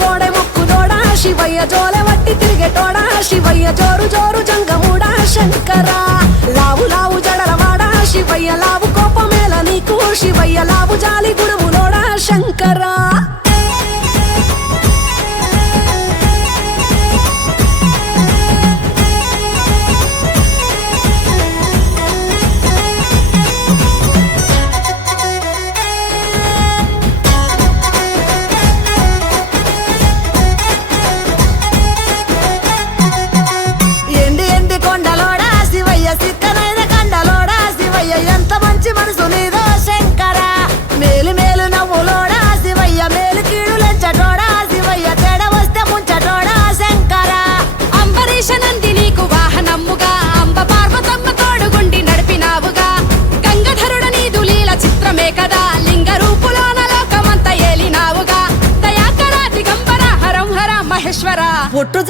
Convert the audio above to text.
కోడె ముక్కు దోడా శివయ్య జోలె వట్టి తిరిగే తోడా శివయ్య జోరు జోరు జంగముడా శంకరా. പൊട്ടു